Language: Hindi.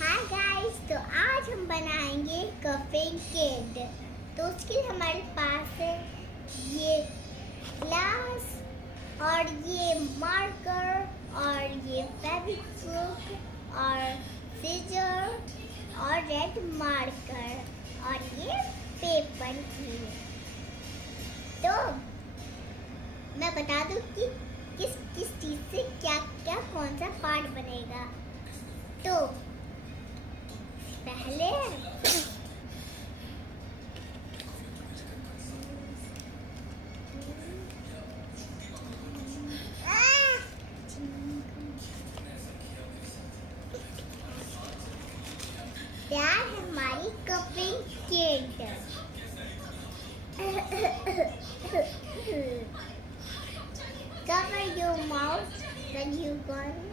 हाय गाइस, तो आज हम बनाएंगे कपिंग किट। तो उसके लिए हमारे पास है ये ग्लास और ये मार्कर और ये फेविक्विक और सीजर और रेड मार्कर और ये पेपर की। तो मैं बता दूं कि किस किस चीज से क्या क्या कौन सा पार्ट बनेगा। तो पहले तैयार है हमारी cupping kit. Cover your mouth when you gone.